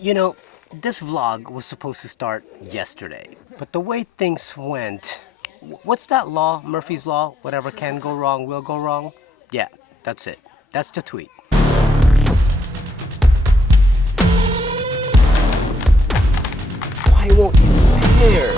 You know, this vlog was supposed to start yesterday, but the way things went, what's that law? Murphy's Law? Whatever can go wrong will go wrong? Yeah, that's it. That's the tweet. Why won't you pair?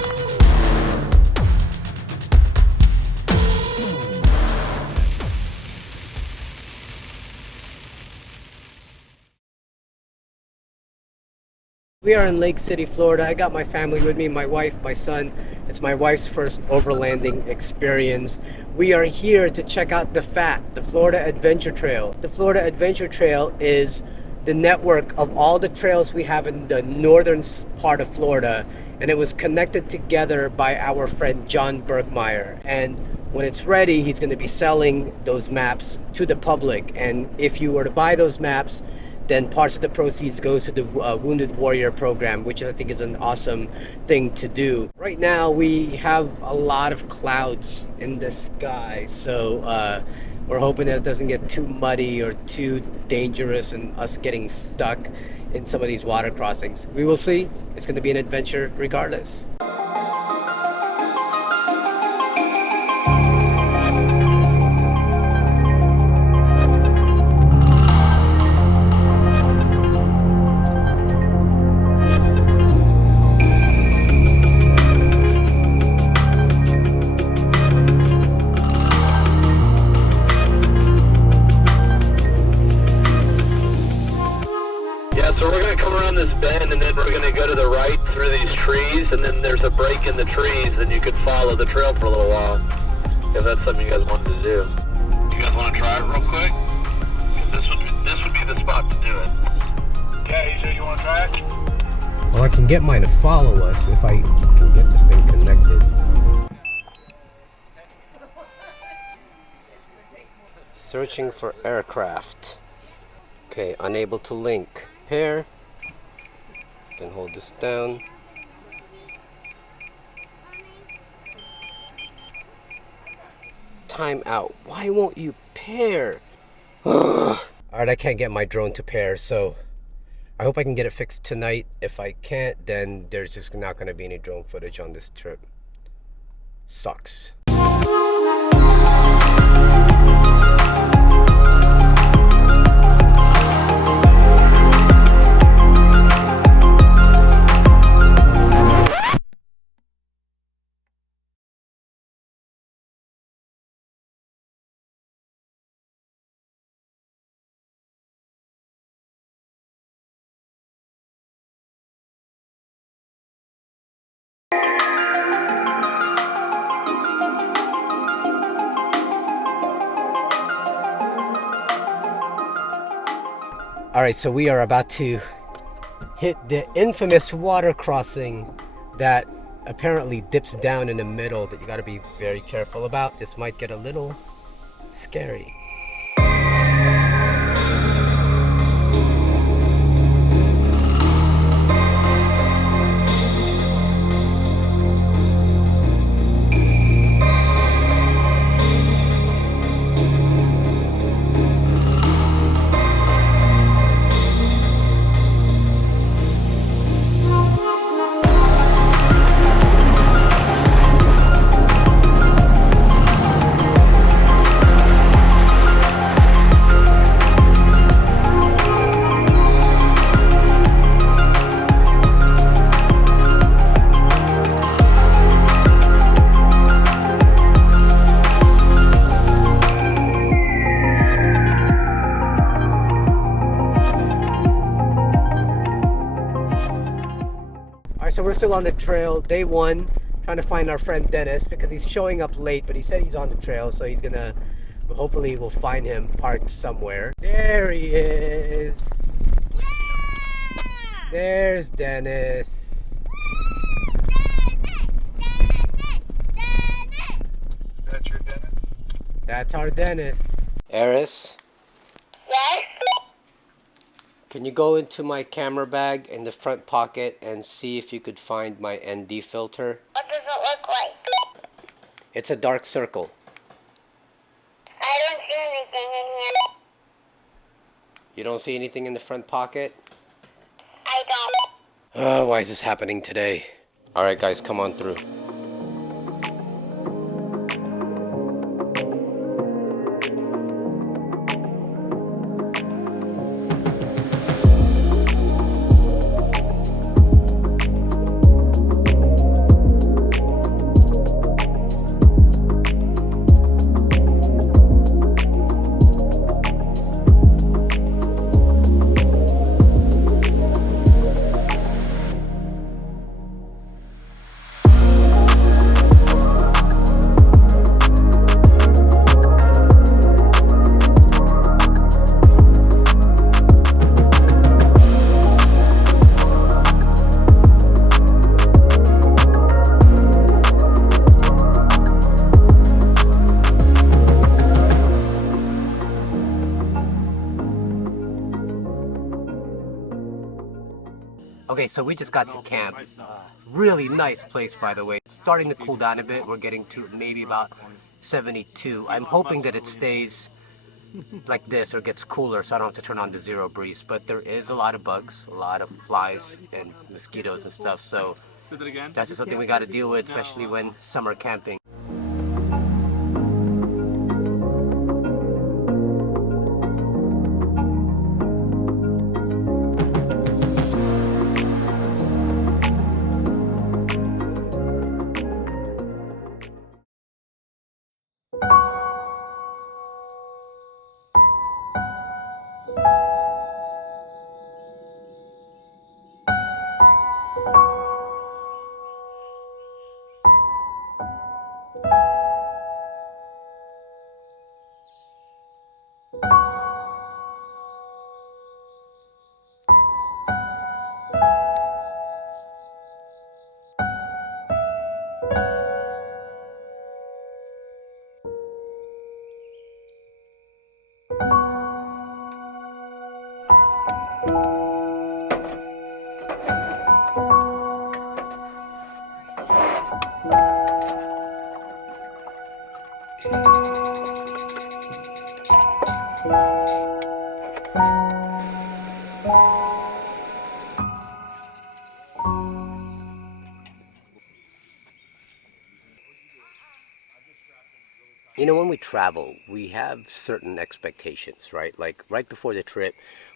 We are in Lake City, Florida. I got my family with me, my wife, my son. It's my wife's first overlanding experience. We are here to check out the F.A.T, the Florida Adventure Trail. The Florida Adventure Trail is the network of all the trails we have in the northern part of Florida, and it was connected together by our friend John Bergmeyer. And when it's ready, he's going to be selling those maps to the public. And if you were to buy those maps, then parts of the proceeds goes to the Wounded Warrior program, which I think is an awesome thing to do. Right now we have a lot of clouds in the sky, so we're hoping that it doesn't get too muddy or too dangerous and us getting stuck in some of these water crossings. We will see. It's going to be an adventure regardless. So we're going to come around this bend, and then we're going to go to the right through these trees, and then there's a break in the trees, and you could follow the trail for a little while, if that's something you guys wanted to do. You guys want to try it real quick? Because this would be the spot to do it. Yeah, you sure you want to try it? Well, I can get mine to follow us if I can get this thing connected. Searching for aircraft. Okay, unable to link. Pair. Then hold this down. Time out. Why won't you pair? Alright, I can't get my drone to pair, so I hope I can get it fixed tonight. If I can't, then there's just not going to be any drone footage on this trip. Sucks. Alright, so we are about to hit the infamous water crossing that apparently dips down in the middle that you got to be very careful about. This might get a little scary. So we're still on the trail, day one, trying to find our friend Dennis because he's showing up late, but he said he's on the trail, so he's gonna, hopefully we'll find him parked somewhere. There he is. Yeah! There's Dennis. Dennis! That's your Dennis? That's our Dennis. Eris, Yes? can you go into my camera bag in the front pocket and see if you could find my ND filter? What does it look like? It's a dark circle. I don't see anything in here. You don't see anything in the front pocket? I don't. Why is this happening today? All right, guys, come on through. Okay, so we just got to camp. Really nice place, by the way. It's starting to cool down a bit. We're getting to maybe about 72. I'm hoping that it stays like this or gets cooler so I don't have to turn on the zero breeze. But there is a lot of bugs, a lot of flies and mosquitoes and stuff. So that's just something we got to deal with, especially when summer camping. You know, when we travel, we have certain expectations, right? Like right before the trip,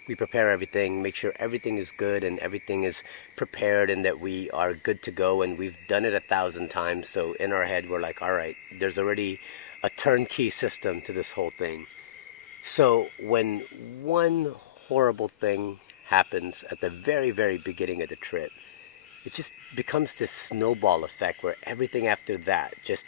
we prepare everything, make sure everything is good and everything is prepared and that we are good to go. And we've done it 1,000 times. So in our head, we're like, all right, there's already a turnkey system to this whole thing. So when one horrible thing happens at the very, very beginning of the trip, it just becomes this snowball effect where everything after that just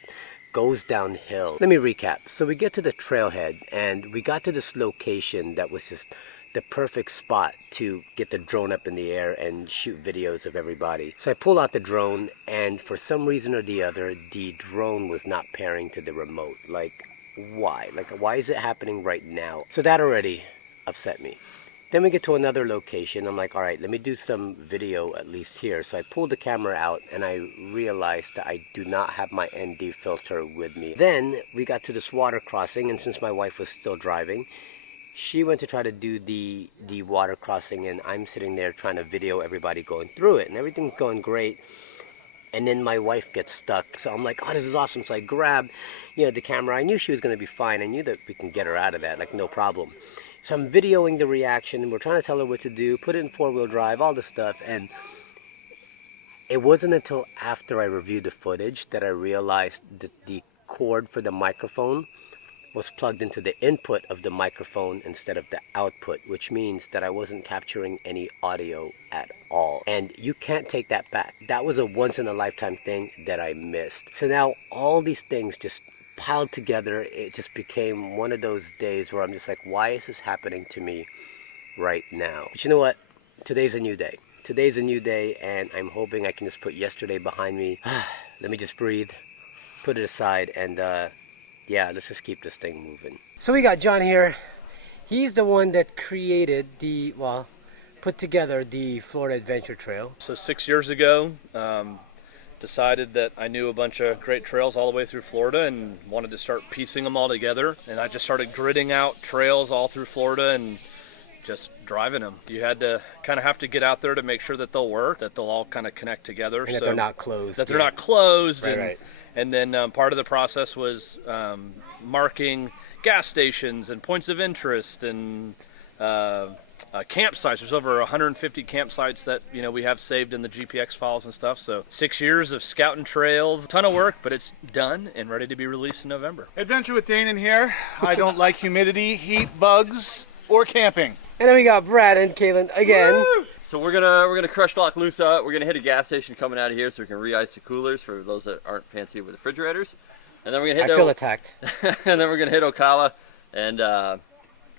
goes downhill. Let me recap. So we get to the trailhead and we got to this location that was just the perfect spot to get the drone up in the air and shoot videos of everybody. So I pull out the drone and for some reason or the other, the drone was not pairing to the remote. Like, why? Like, why is it happening right now? So that already upset me. Then we get to another location. I'm like, all right, let me do some video at least here. So I pulled the camera out and I realized that I do not have my ND filter with me. Then we got to this water crossing, and since my wife was still driving, she went to try to do the water crossing, and I'm sitting there trying to video everybody going through it, and everything's going great. And then my wife gets stuck. So I'm like, oh, this is awesome. So I grabbed, the camera. I knew she was going to be fine. I knew that we can get her out of that, like no problem. So I'm videoing the reaction, and we're trying to tell her what to do, put it in 4-wheel drive, all this stuff. And it wasn't until after I reviewed the footage that I realized that the cord for the microphone was plugged into the input of the microphone instead of the output, which means that I wasn't capturing any audio at all. And you can't take that back. That was a once-in-a-lifetime thing that I missed. So now all these things just piled together. It just became one of those days where I'm just like, why is this happening to me right now? But you know what? Today's a new day. Today's a new day, and I'm hoping I can just put yesterday behind me. Let me just breathe, put it aside, and yeah, let's just keep this thing moving. So we got John here. He's the one that created put together the Florida Adventure Trail. So 6 years ago, decided that I knew a bunch of great trails all the way through Florida and wanted to start piecing them all together. And I just started gridding out trails all through Florida and just driving them. You had to kind of have to get out there to make sure that they'll work, that they'll all kind of connect together. And that they're not closed. That they're not closed. Right. And then part of the process was marking gas stations and points of interest and campsites. There's over 150 campsites that we have saved in the GPX files and stuff. So 6 years of scouting trails, ton of work, but it's done and ready to be released in November. Adventure with Dane in here. I don't like humidity, heat, bugs, or camping. And then we got Brad and Kaylin again. Woo! So we're gonna crush lock loose out. We're gonna hit a gas station coming out of here so we can re-ice the coolers for those that aren't fancy with refrigerators. And then we're gonna hit I feel attacked. and then we're gonna hit Ocala and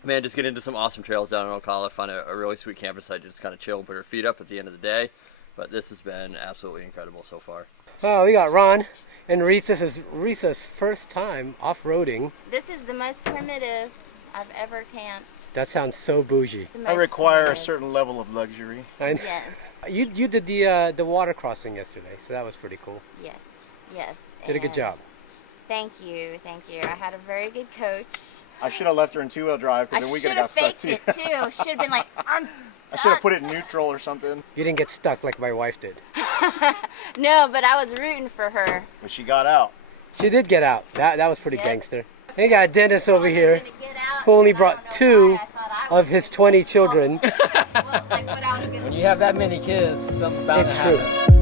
man, just get into some awesome trails down in Ocala. Find a really sweet camping site to just kind of chill, put our feet up at the end of the day. But this has been absolutely incredible so far. Oh, we got Ron and Risa's first time off-roading. This is the most primitive I've ever camped. That sounds so bougie. The I most require a primitive. certain level of luxury. And Yes, you did the water crossing yesterday, so that was pretty cool. yes, yes. Did a good and job. Thank you, thank you. I had a very good coach. I should have left her in two-wheel drive I because then we should could have have got stuck faked too. it too. Should have been like, I'm stuck. I should have put it in neutral or something. You didn't get stuck like my wife did. No, but I was rooting for her. But she got out. She did get out. That was pretty Yep. gangster. And you got Dennis over here, Gonna get out, who only and I brought don't know 2 why I thought I of his 20 children. was, like what I was gonna When you have that many kids, something's bound It's to true. happen.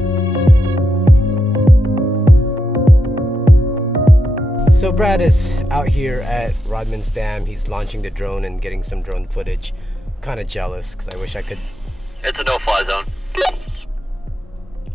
So Brad is out here at Rodman's Dam. He's launching the drone and getting some drone footage. Kind of jealous because I wish I could. It's a no-fly zone.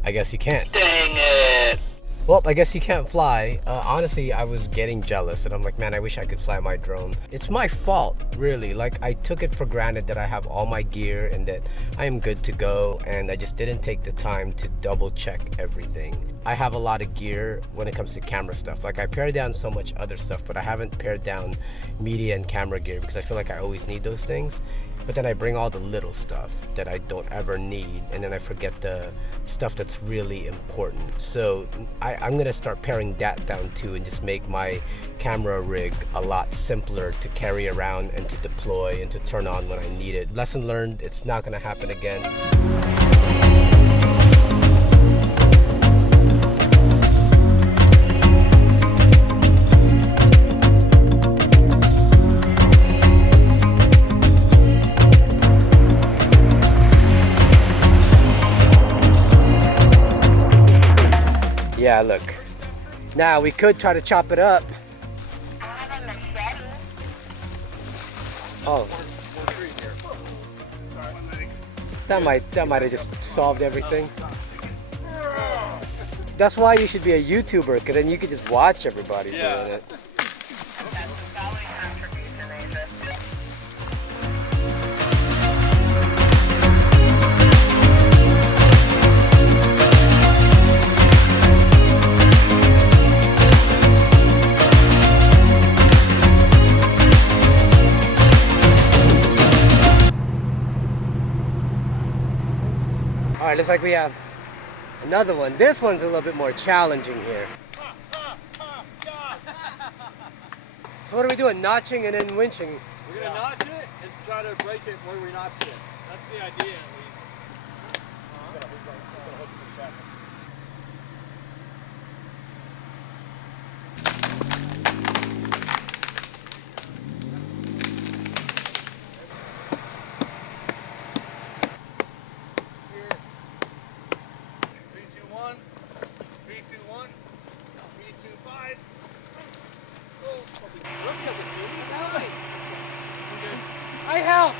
I guess you can't. Dang it! Well, I guess he can't fly. Honestly, I was getting jealous and I'm like, man, I wish I could fly my drone. It's my fault, really. Like, I took it for granted that I have all my gear and that I am good to go, and I just didn't take the time to double check everything. I have a lot of gear when it comes to camera stuff. Like, I pared down so much other stuff, but I haven't pared down media and camera gear because I feel like I always need those things. But then I bring all the little stuff that I don't ever need, and then I forget the stuff that's really important. So I'm gonna start paring that down too and just make my camera rig a lot simpler to carry around and to deploy and to turn on when I need it. Lesson learned, it's not gonna happen again. Yeah, look. Now we could try to chop it up. I have a machete. Oh, that might have just solved everything. That's why you should be a YouTuber, because then you could just watch everybody doing it. All right, looks like we have another one. This one's a little bit more challenging here. So what are we doing? Notching and then winching? We're gonna notch it and try to break it where we notched it. That's the idea, at least. I helped!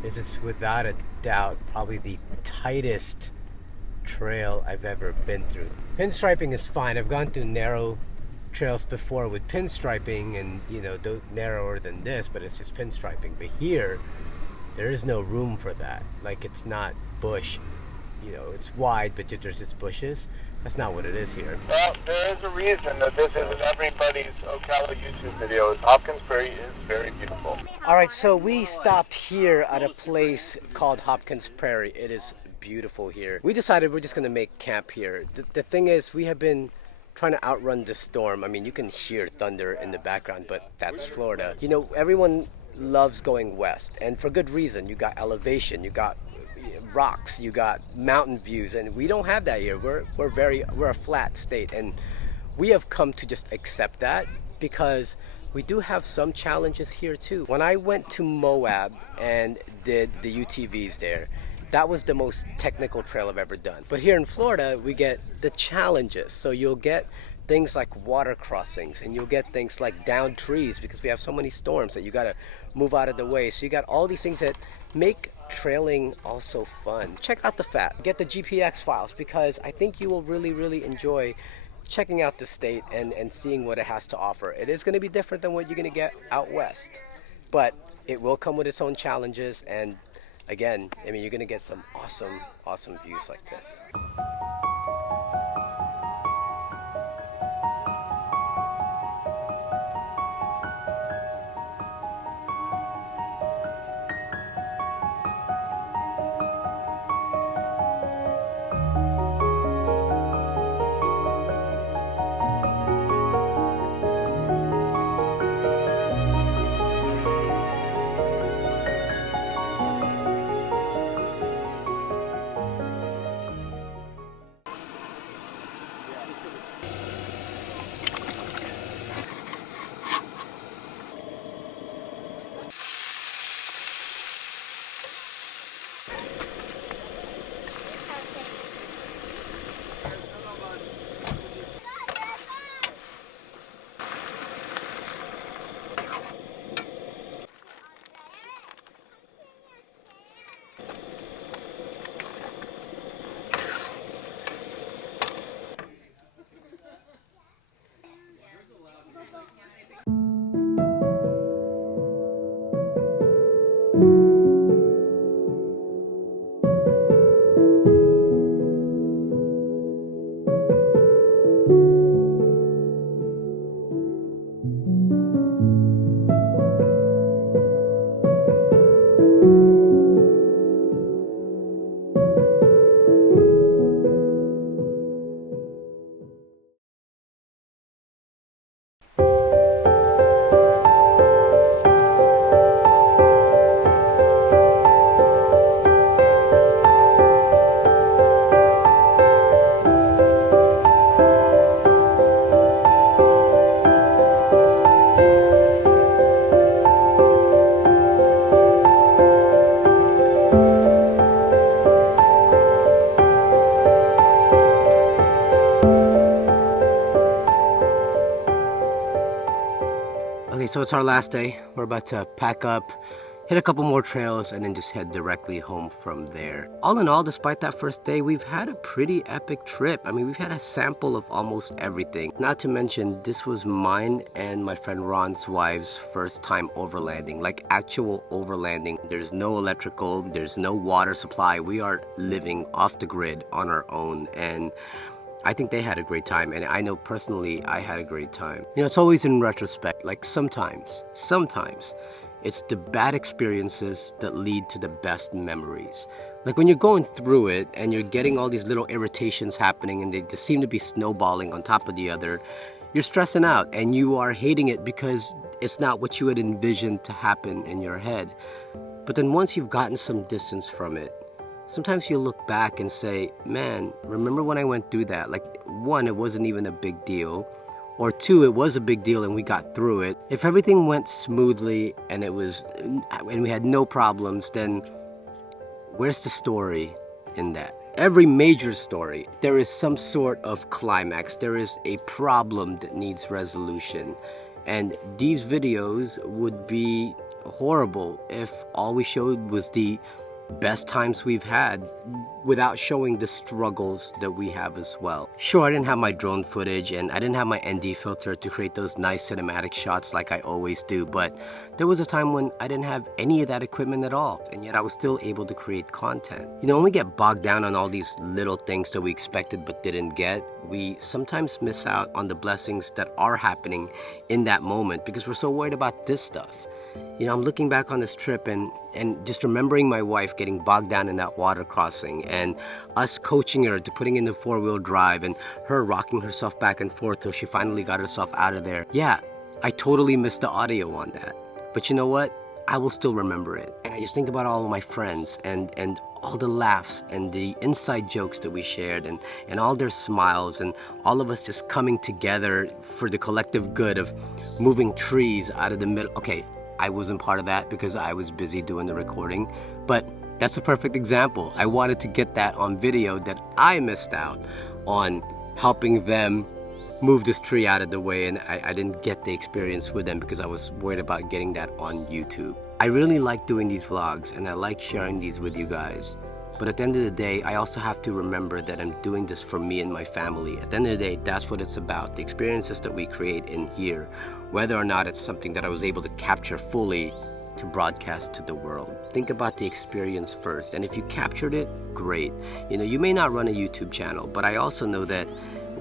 This is without a doubt probably the tightest trail I've ever been through. Pinstriping is fine. I've gone through narrow trails before with pinstriping and, you know, narrower than this, but it's just pinstriping. But here, There is no room for that. Like, it's not bush, you know, it's wide, but there's just bushes. That's not what it is here. Well, there is a reason that this isn't everybody's Ocala YouTube videos. Hopkins Prairie is very beautiful. All right, so we stopped here at a place called Hopkins Prairie. It is beautiful here. We decided we're just gonna make camp here. The thing is, we have been trying to outrun the storm. I mean, you can hear thunder in the background, but that's Florida. You know, everyone loves going west, and for good reason. You got elevation, you got rocks, you got mountain views, and we don't have that here. We're a flat state, and we have come to just accept that because we do have some challenges here too. When I went to Moab and did the UTVs there, that was the most technical trail I've ever done. But here in Florida, we get the challenges. So you'll get things like water crossings, and you'll get things like downed trees because we have so many storms that you gotta move out of the way. So you got all these things that make trailing also fun. Check out the F.A.T. Get the GPX files because I think you will really enjoy checking out the state and seeing what it has to offer. It is gonna be different than what you're gonna get out west, but it will come with its own challenges. And again, I mean, you're gonna get some awesome views like this. Okay, so it's our last day. We're about to pack up, hit a couple more trails, and then just head directly home from there. All in all, despite that first day, we've had a pretty epic trip. I mean, we've had a sample of almost everything. Not to mention, this was mine and my friend Ron's wife's first time overlanding, like actual overlanding. There's no electrical, there's no water supply. We are living off the grid on our own, and I think they had a great time, and I know personally I had a great time. You know, it's always in retrospect. Like sometimes it's the bad experiences that lead to the best memories. Like when you're going through it and you're getting all these little irritations happening and they just seem to be snowballing on top of the other, you're stressing out and you are hating it because it's not what you had envisioned to happen in your head. But then once you've gotten some distance from it, sometimes you look back and say, man, remember when I went through that? Like, one, it wasn't even a big deal. Or two, it was a big deal and we got through it. If everything went smoothly and we had no problems, then where's the story in that? Every major story, there is some sort of climax. There is a problem that needs resolution. And these videos would be horrible if all we showed was the best times we've had without showing the struggles that we have as well. Sure, I didn't have my drone footage and I didn't have my ND filter to create those nice cinematic shots like I always do, but there was a time when I didn't have any of that equipment at all, and yet I was still able to create content. You know, when we get bogged down on all these little things that we expected but didn't get, we sometimes miss out on the blessings that are happening in that moment because we're so worried about this stuff. You know, I'm looking back on this trip and just remembering my wife getting bogged down in that water crossing and us coaching her to putting in the four-wheel drive and her rocking herself back and forth till she finally got herself out of there. Yeah, I totally missed the audio on that. But you know what? I will still remember it. And I just think about all of my friends and all the laughs and the inside jokes that we shared and all their smiles and all of us just coming together for the collective good of moving trees out of the middle. Okay, I wasn't part of that because I was busy doing the recording, but that's a perfect example. I wanted to get that on video that I missed out on helping them move this tree out of the way, and I didn't get the experience with them because I was worried about getting that on YouTube. I really like doing these vlogs and I like sharing these with you guys. But at the end of the day, I also have to remember that I'm doing this for me and my family. At the end of the day, that's what it's about. The experiences that we create in here, whether or not it's something that I was able to capture fully to broadcast to the world. Think about the experience first. And if you captured it, great. You know, you may not run a YouTube channel, but I also know that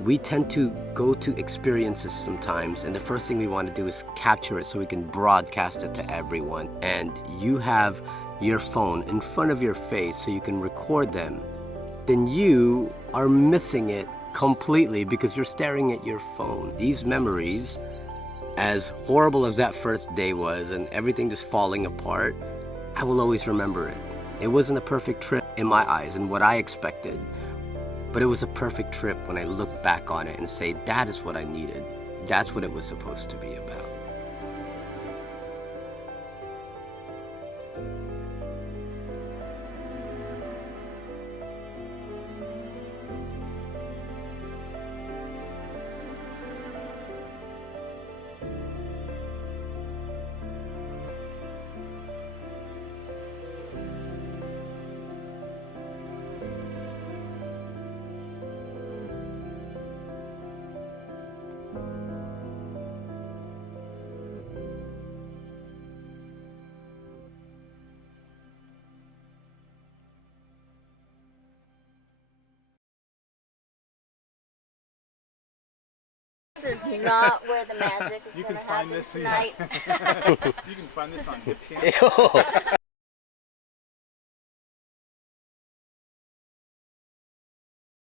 we tend to go to experiences sometimes, and the first thing we want to do is capture it so we can broadcast it to everyone. And you have your phone in front of your face so you can record them, then you are missing it completely because you're staring at your phone. These memories, as horrible as that first day was and everything just falling apart, I will always remember it. It wasn't a perfect trip in my eyes and what I expected, but it was a perfect trip when I look back on it and say, that is what I needed. That's what it was supposed to be about. This is not where the magic is You going can to find happen this tonight. You can find this on good camera.